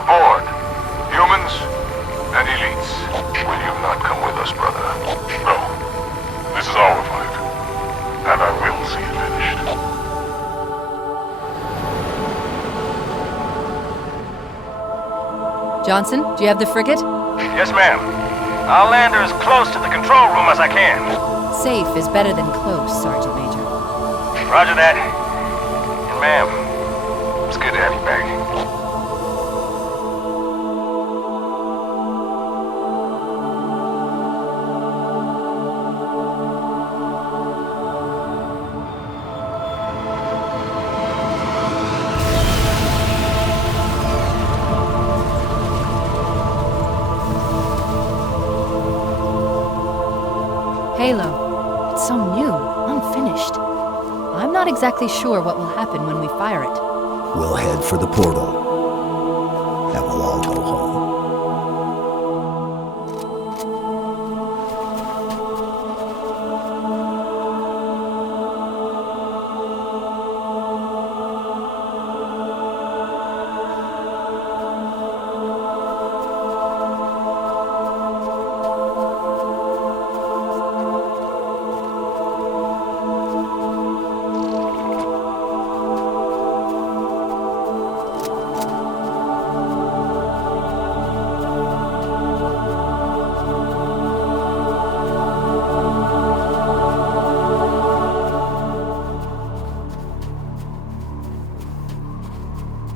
aboard. Humans and elites. Will you not come with us, brother? No. This is our fight. And I will see it finished. Johnson, do you have the frigate? Yes, ma'am. I'll land her as close to the control room as I can. Safe is better than close, Sergeant Major. Roger that. And ma'am, it's good to have you back. Halo. It's so new, unfinished. I'm not exactly sure what will happen when we fire it. We'll head for the portal, and we'll all go home.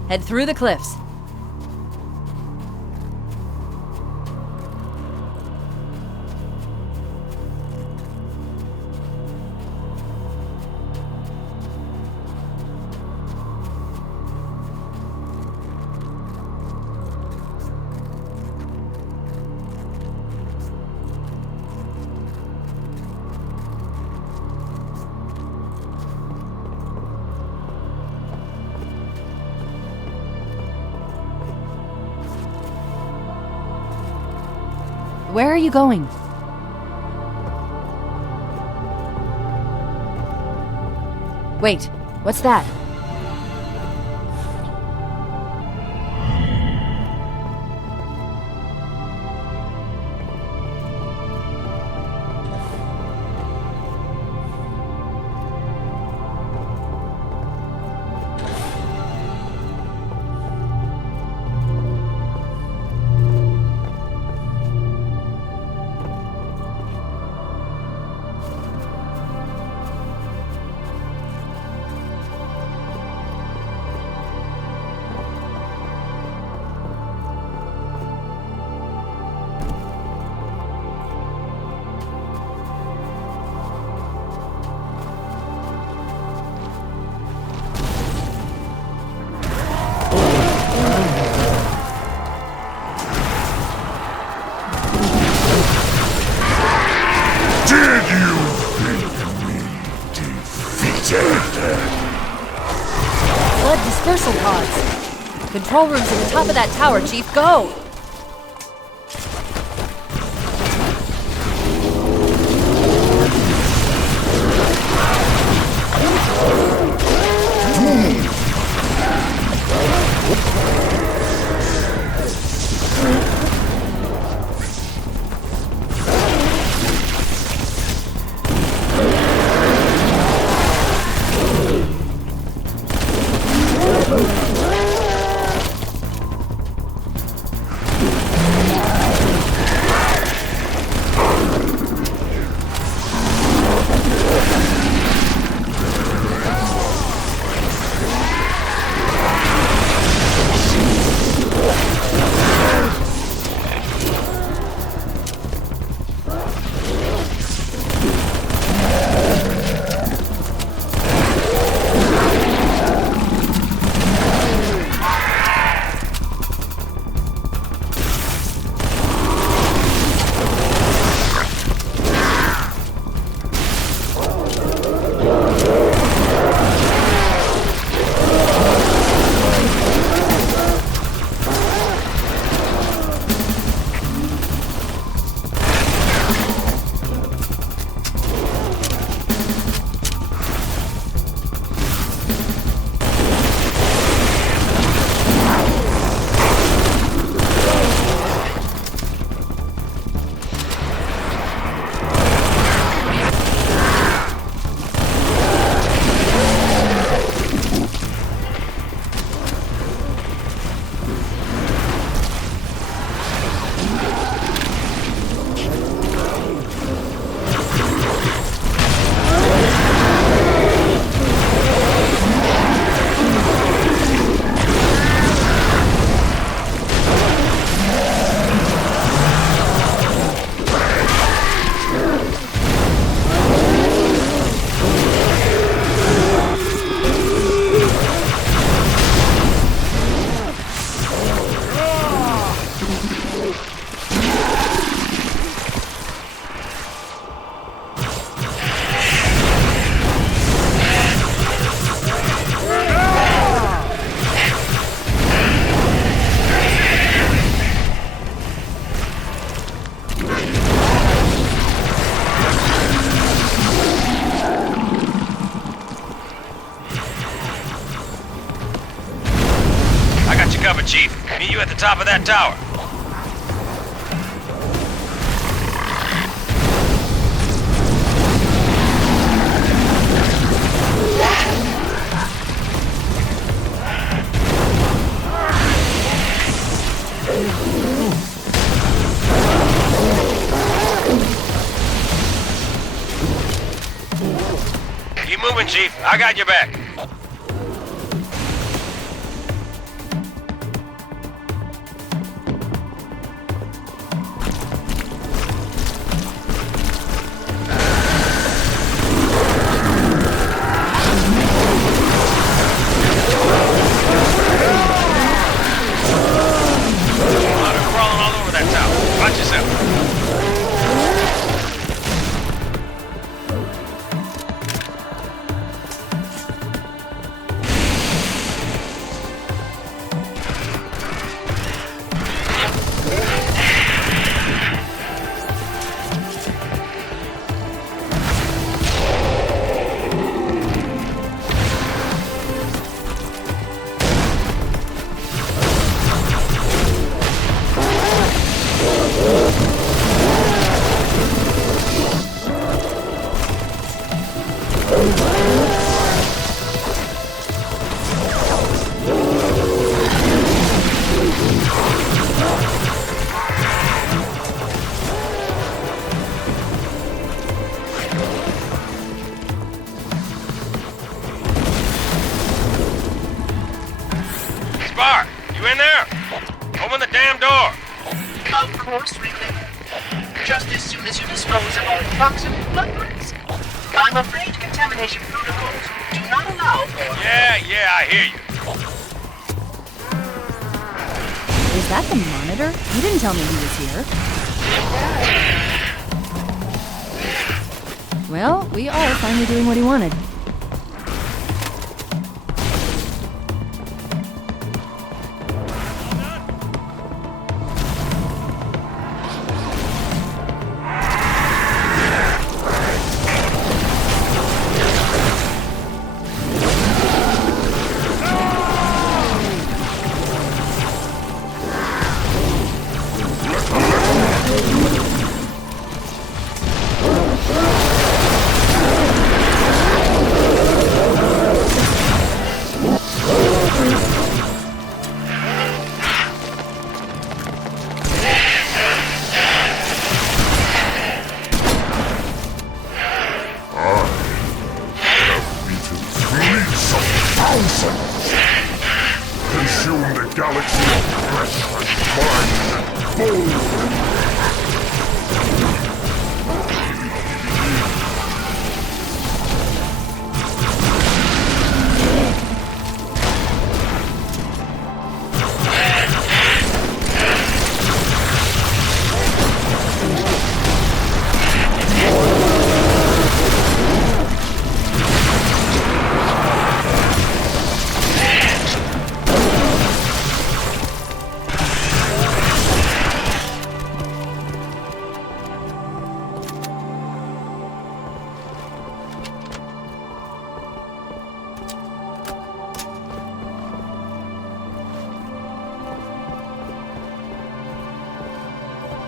Head through the cliffs. Where are you going? Wait, what's that? Blood dispersal pods. Control room's at the top of that tower, Chief. Go! top of that tower. Keep moving, Chief. I got your back. Crawling all over that tower. Watch yourself. Spar, you in there? Open the damn door. Of course, Ridley. Just as soon as you dispose of all toxic blood risk. I'm afraid contamination protocols do not allow for... Yeah, I hear you. Is that the monitor? You didn't tell me he was here. Well, we are finally doing what he wanted. Consume the galaxy of flesh, mind, and bone!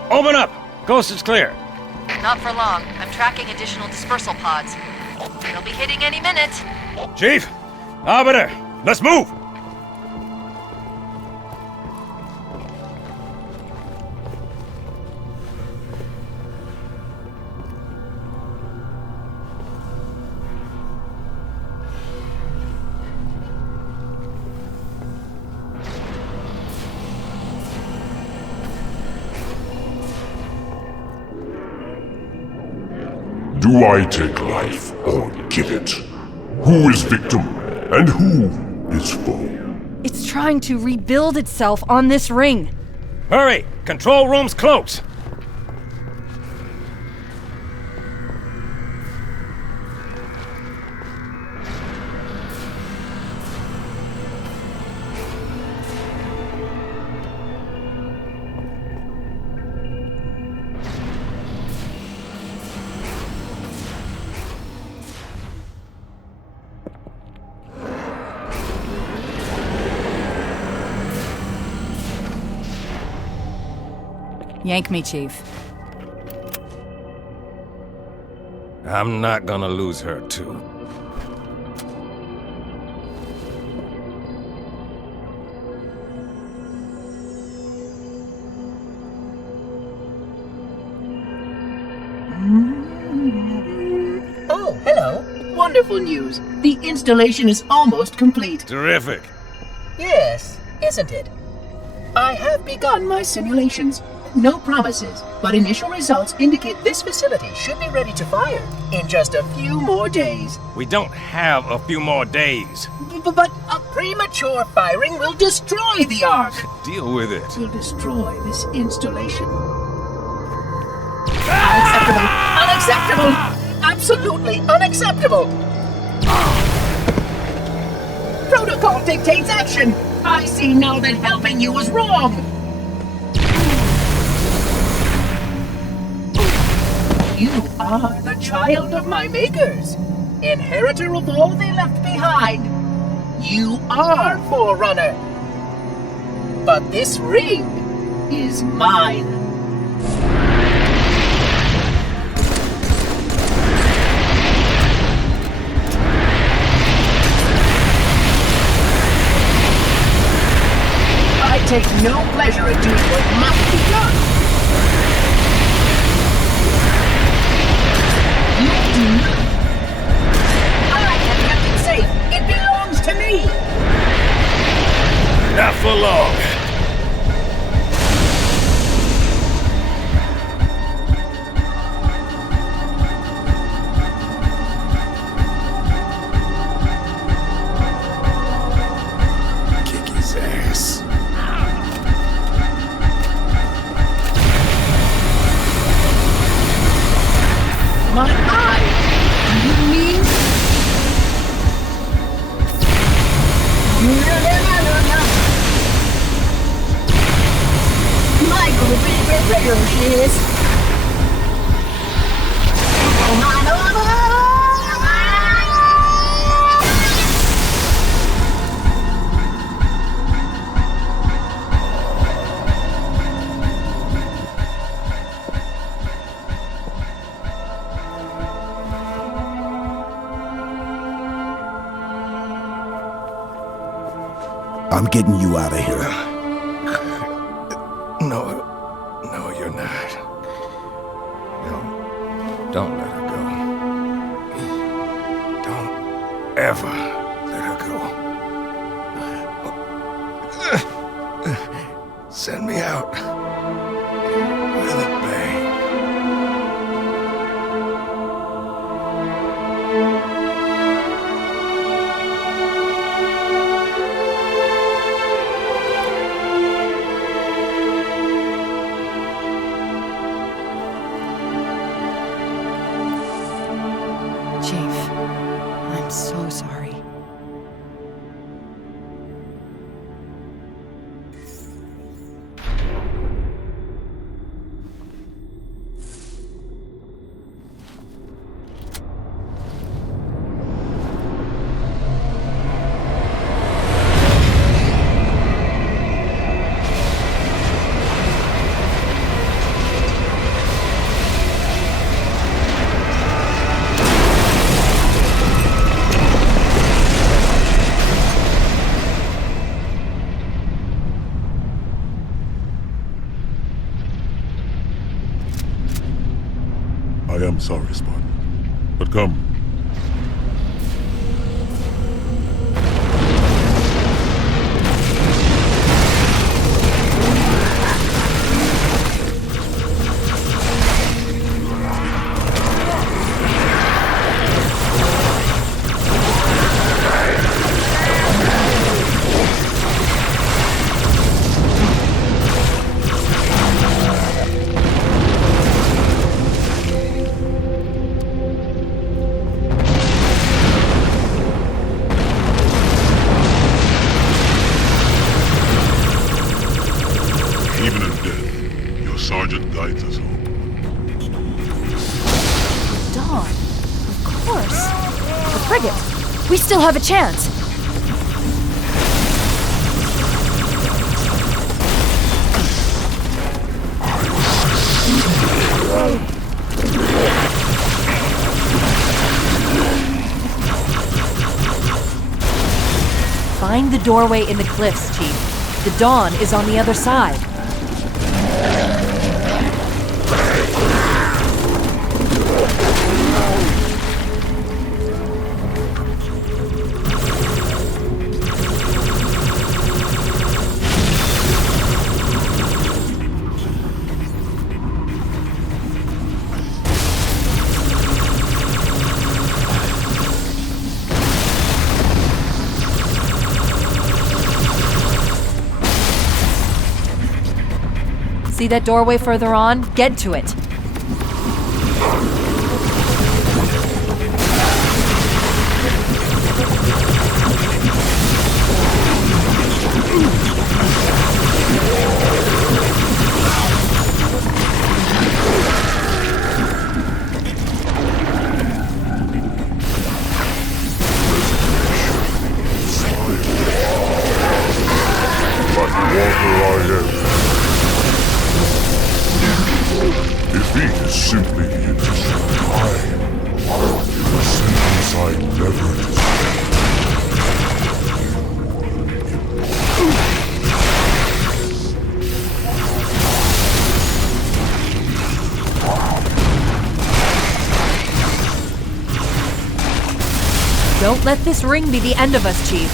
Open up! Coast is clear. Not for long. I'm tracking additional dispersal pods. They'll be hitting any minute. Chief! Arbiter! Let's move! Do I take life or give it? Who is victim and who is foe? It's trying to rebuild itself on this ring. Hurry! Control room's close! Yank me, Chief. I'm not gonna lose her, too. Oh, hello. Wonderful news. The installation is almost complete. Terrific. Yes, isn't it? I have begun my simulations. No promises, but initial results indicate this facility should be ready to fire in just a few more days. We don't have a few more days. But a premature firing will destroy the Ark. Deal with it. Will destroy this installation. Unacceptable! Unacceptable! Absolutely unacceptable! Protocol dictates action! I see now that helping you was wrong! You are the child of my makers, inheritor of all they left behind. You are Forerunner. But this ring is mine. I take no pleasure in doing what must be done. You do not. I have kept it safe. It belongs to me. Not for long. Kick his ass. My eye! You mean? Michael Ferocious! I'm getting you out of here. No, you're not. Don't let her go. Don't ever let her go. Send me out with a bang. Chief, I'm so sorry. I am sorry, Spartan. But come. Even in death, your sergeant guides us home. Dawn, of course. The frigate. We still have a chance. I was Find the doorway in the cliffs, Chief. The dawn is on the other side. See that doorway further on? Get to it. Defeat is simply the addition of time. A sentence I never deserved. Don't let this ring be the end of us, Chief.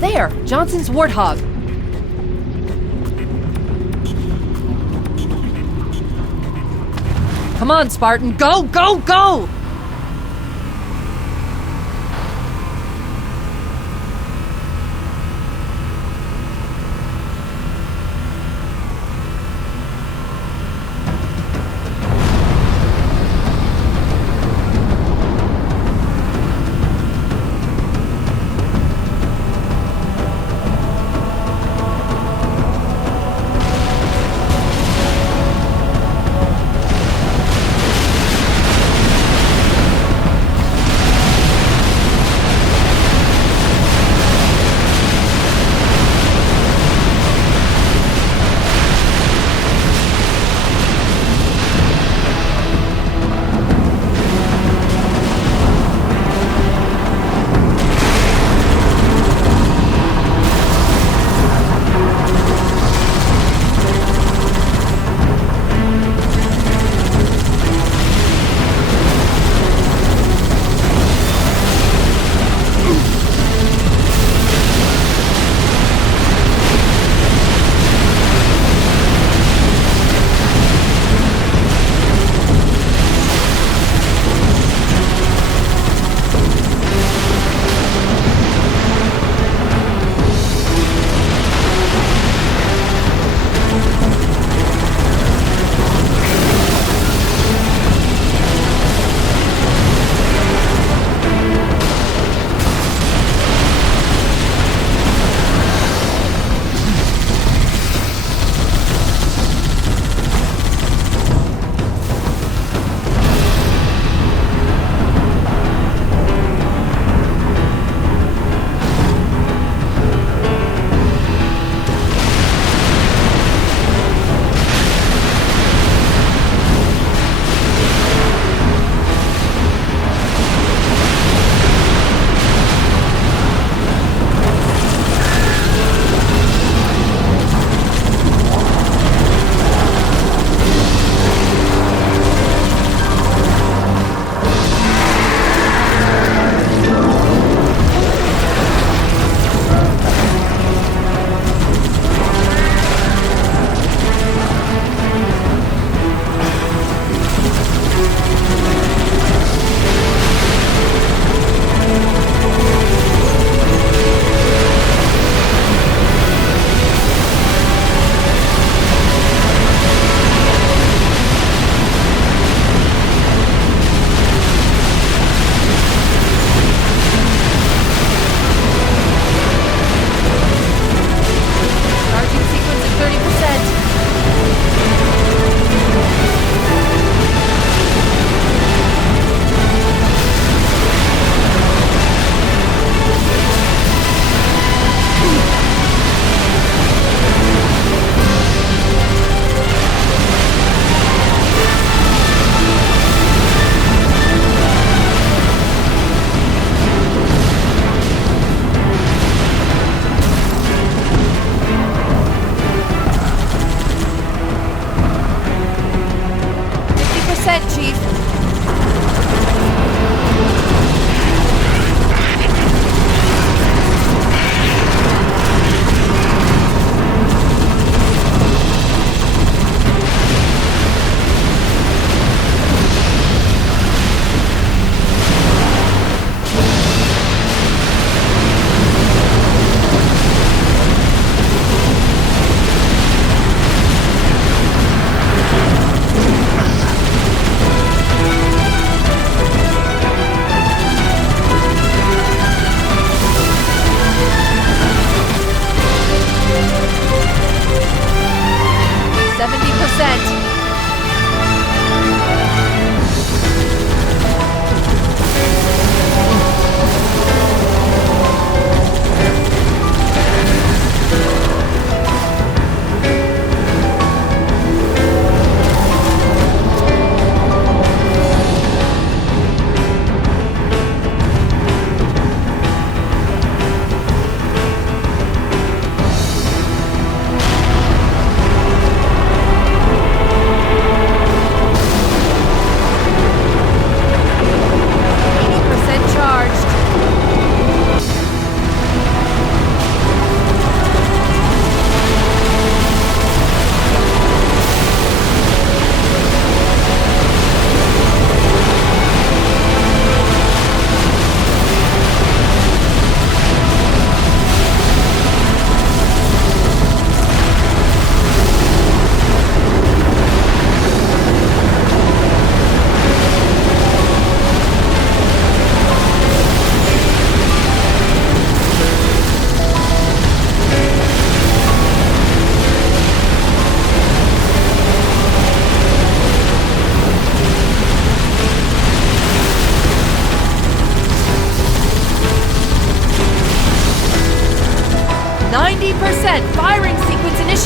There! Johnson's Warthog! Come on, Spartan! Go, go, go!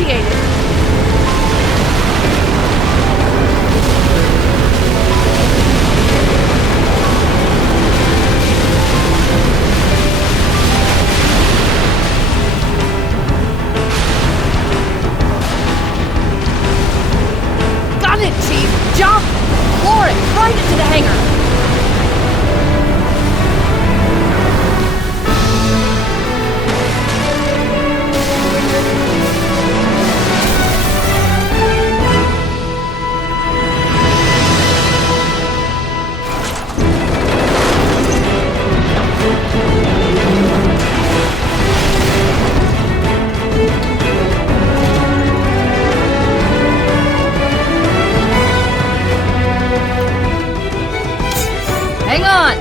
initiated! Got it, Chief! Jump! Floor it! Right into the hangar! Hang on!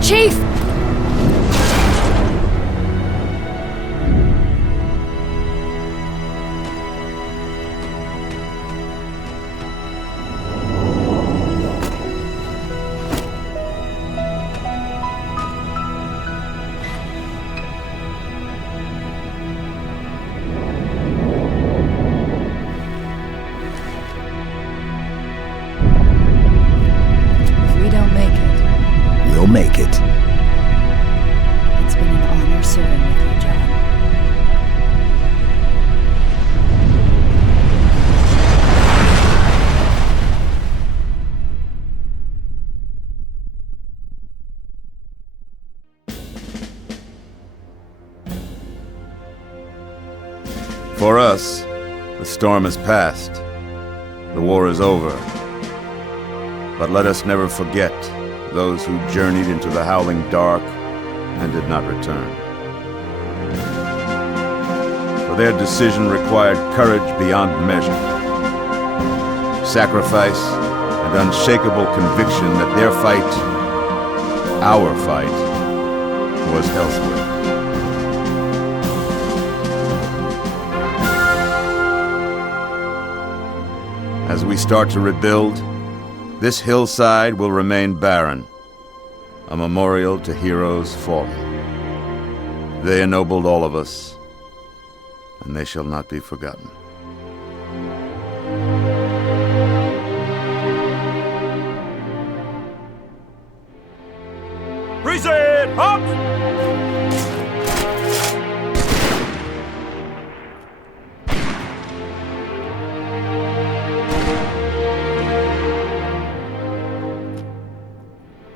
Chief! If we don't make it, We'll make it. it's been an honor serving with you, John. For us, the storm has passed. The war is over. But let us never forget those who journeyed into the howling dark and did not return. For their decision required courage beyond measure, sacrifice, and unshakable conviction that their fight, our fight, was elsewhere. As we start to rebuild, this hillside will remain barren, a memorial to heroes fallen. They ennobled all of us, and they shall not be forgotten. Reset! Up!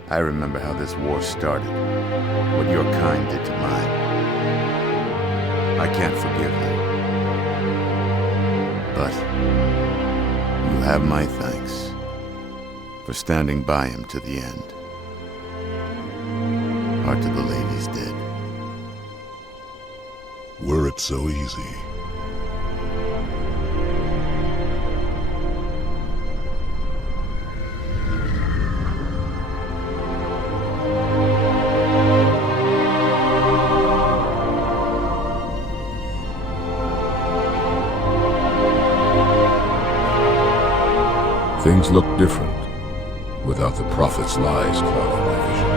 I remember how this war started, what your kind did to mine. I can't forgive them. But you have my thanks for standing by him to the end. Hard to believe he's dead. Were it so easy. Things look different without the prophet's lies clouding my vision.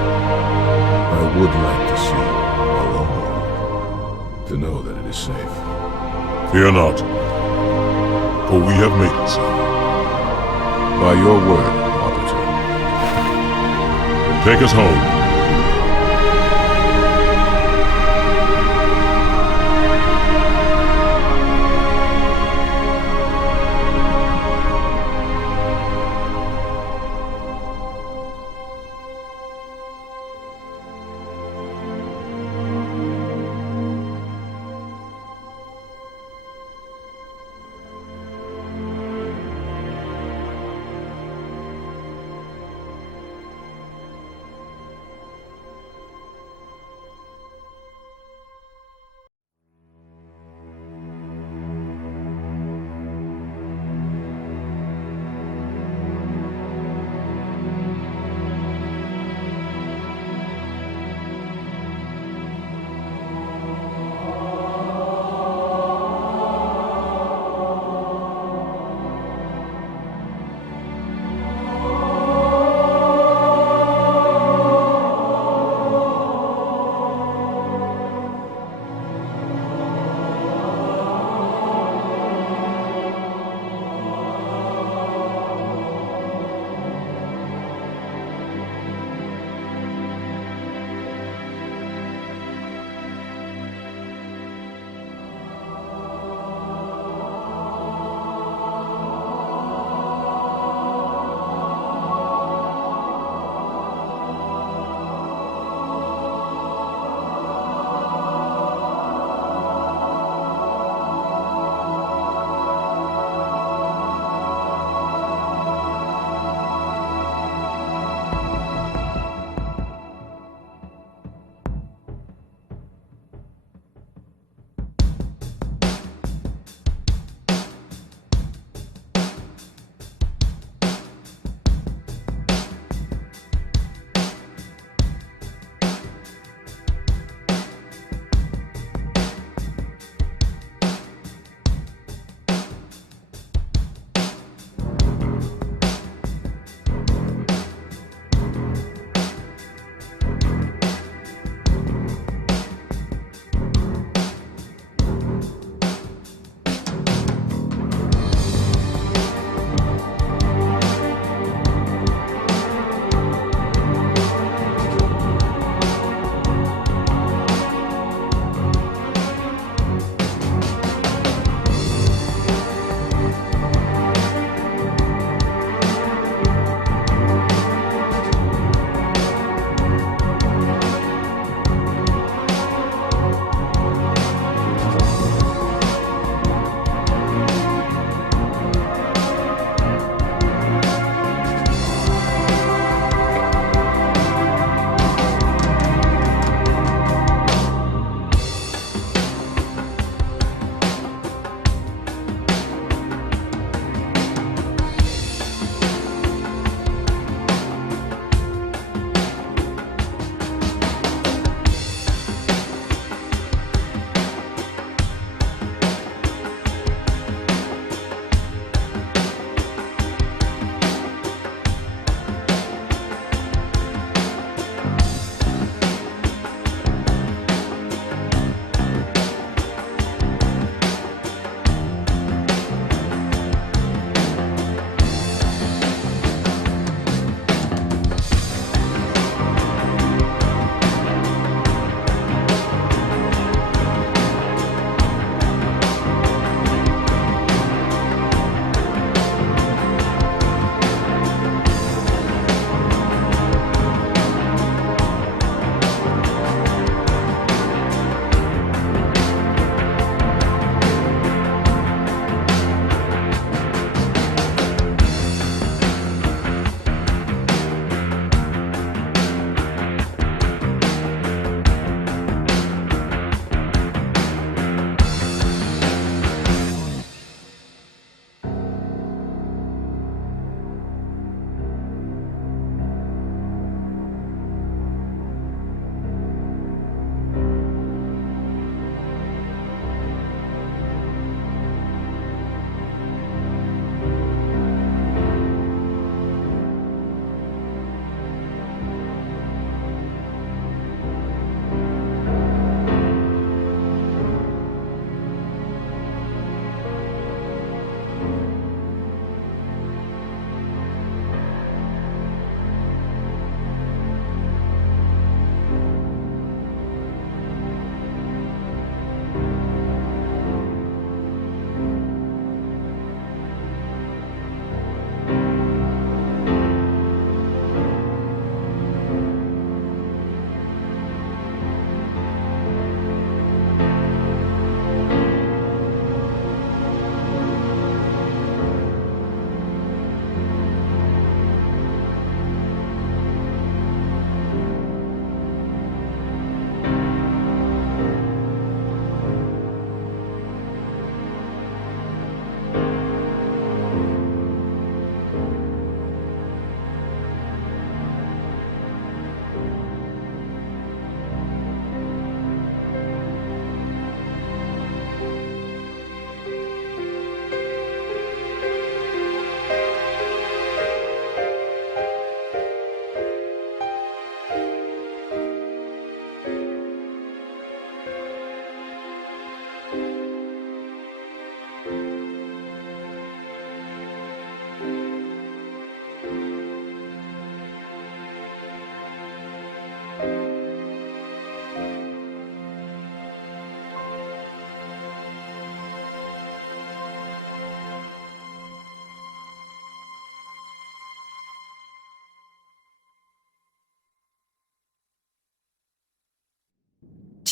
I would like to see our own world, to know that it is safe. Fear not, for we have made it so. By your word, Arbiter. Take us home.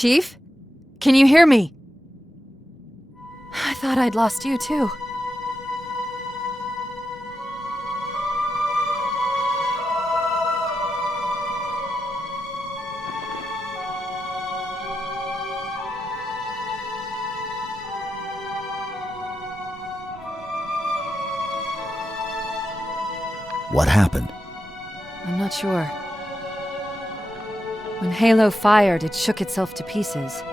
Chief? Can you hear me? I thought I'd lost you too. What happened? I'm not sure. When Halo fired, it shook itself to pieces.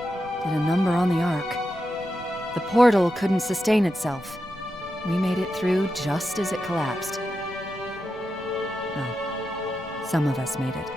Did a number on the Ark. The portal couldn't sustain itself. We made it through just as it collapsed. Well, some of us made it.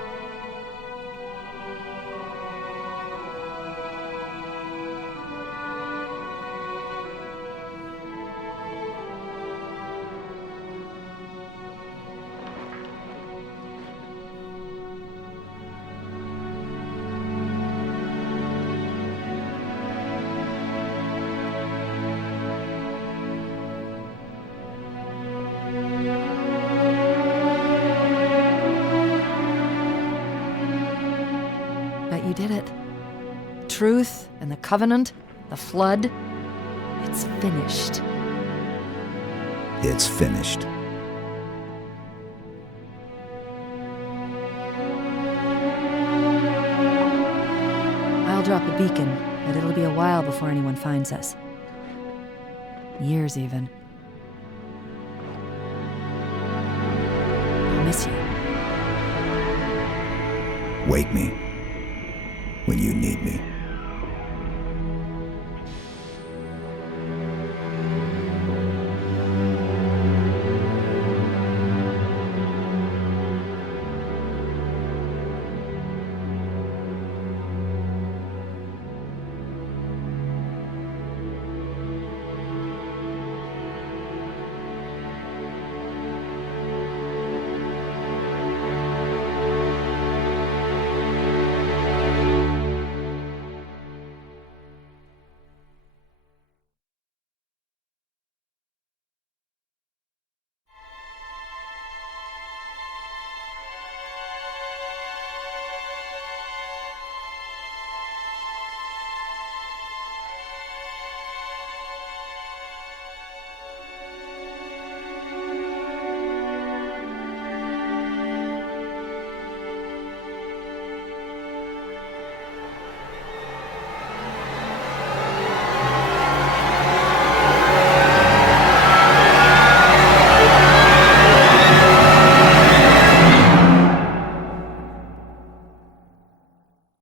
But you did it. Truth and the Covenant, the Flood, it's finished. It's finished. I'll drop a beacon, but it'll be a while before anyone finds us. Years, even. I'll miss you. Wake me when you need me.